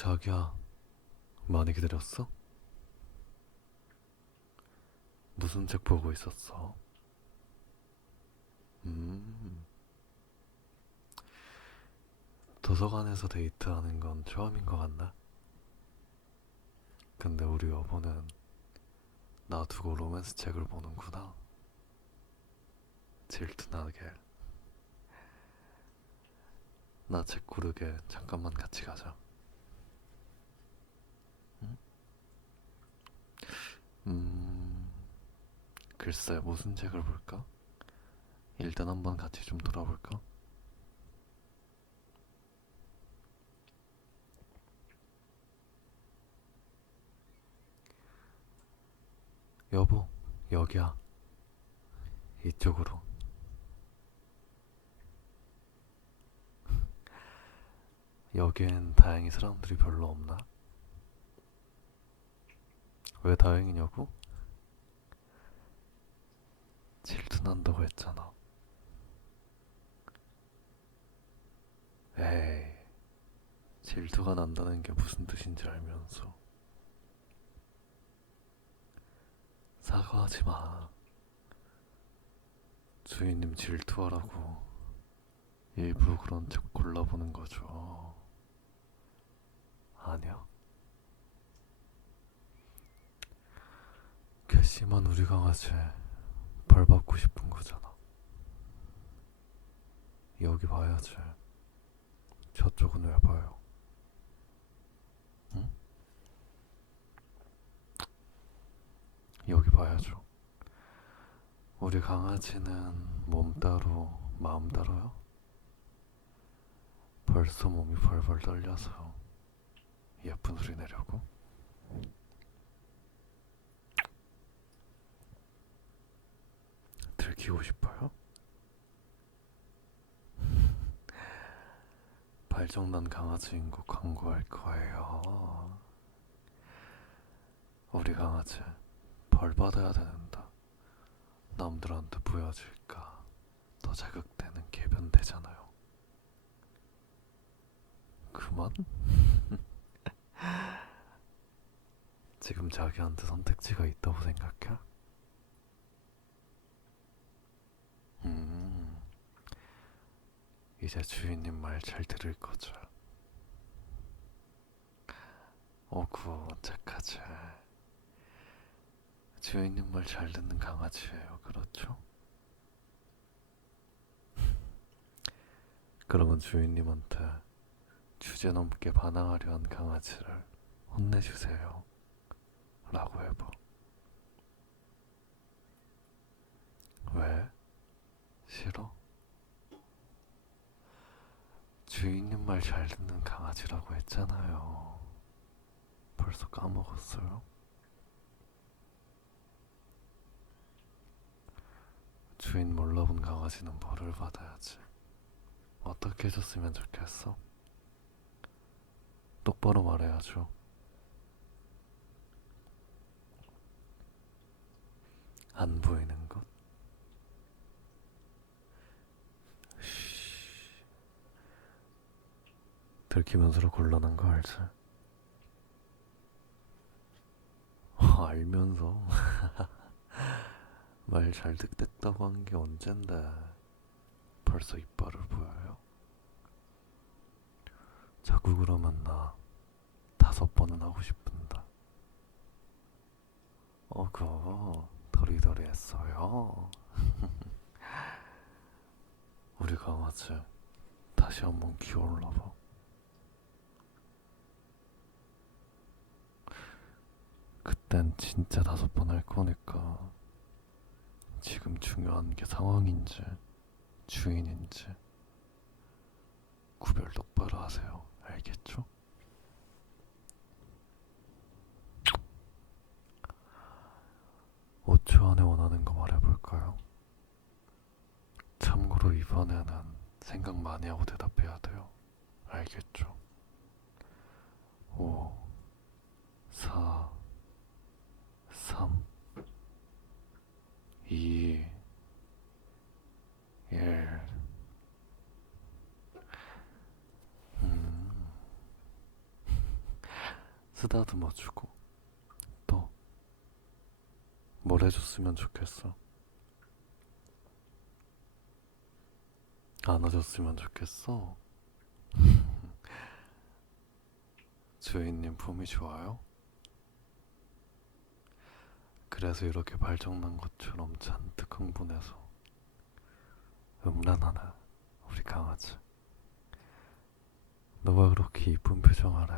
자기야, 많이 기다렸어? 무슨 책 보고 있었어? 음, 도서관에서 데이트하는 건 처음인 것 같나? 근데 우리 여보는 나 두고 로맨스 책을 보는구나. 질투나게. 나 책 고르게 잠깐만 같이 가자. 음, 글쎄, 무슨 책을 볼까? 일단 한번 같이 좀 돌아볼까? 여보, 여기야. 이쪽으로. 여기엔 다행히 사람들이 별로 없나? 왜 다행이냐고? 질투난다고 했잖아. 에이, 질투가 난다는 게 무슨 뜻인지 알면서. 사과하지 마. 주인님 질투하라고 일부러 그런 책 골라보는 거죠. 아니야. 괘씸한 우리 강아지 벌 받고 싶은 거잖아. 여기 봐야지. 저쪽은 왜 봐요? 응? 여기 봐야죠. 우리 강아지는 몸 따로 마음 따로요? 벌써 몸이 벌벌 떨려서 예쁜 소리 내려고? 들키고 싶어요? 발정난 강아지인 거 광고할 거예요. 우리 강아지 벌 받아야 되는다. 남들한테 보여줄까 더 자극되는 개변되잖아요. 그만? 지금 자기한테 선택지가 있다고 생각해? 음, 이제 주인님 말 잘 들을 거죠. 어구, 착하지. 주인님 말 잘 듣는 강아지예요. 그렇죠? 그러면 주인님한테 주제 넘게 반항하려 한 강아지를 혼내주세요. 라고 해봐. 왜? 싫어? 주인님 말 잘 듣는 강아지라고 했잖아요. 벌써 까먹었어요? 주인 몰라본 강아지는 벌을 받아야지. 어떻게 해줬으면 좋겠어? 똑바로 말해야죠. 안 보이는 것? 쉬. 들키면서로 곤란한 거 알지? 어, 알면서 말 잘 듣겠다고 한 게 언젠데 벌써 이빨을 보여요? 자꾸 그러면 나 다섯 번은 하고 싶은다. 어, 그거 도리도리 했어요. 우리 강아지 다시 한번 기어올라봐. 그 땐 진짜 다섯 번 할 거니까 지금 중요한 게 상황인지 주인인지 구별 똑바로 하세요. 알겠죠? 오초 안에 원하는 거 말해볼까요? 참고로 이번에는 생각 많이 하고 대답해야 돼요. 알겠죠? 1. 음. 쓰다듬어 주고 또 뭘 해줬으면 좋겠어? 안아줬으면 좋겠어? 주인님 품이 좋아요? 그래서 이렇게 발정난 것처럼 잔뜩 흥분해서 음란하네 우리 강아지. 너가 그렇게 이쁜 표정하래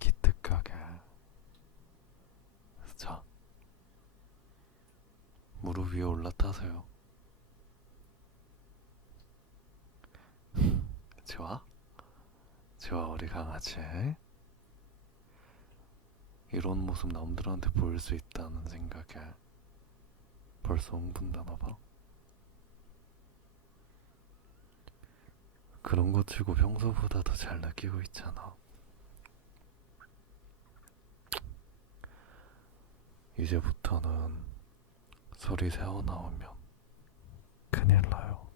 기특하게 자 무릎 위에 올라타세요. 좋아? 좋아 우리 강아지. 이런 모습 남들한테 보일 수 있다는 생각에 벌써 흥분되나 봐 그런 거 치고 평소보다 더 잘 느끼고 있잖아. 이제부터는 소리 새어 나오면 큰일 나요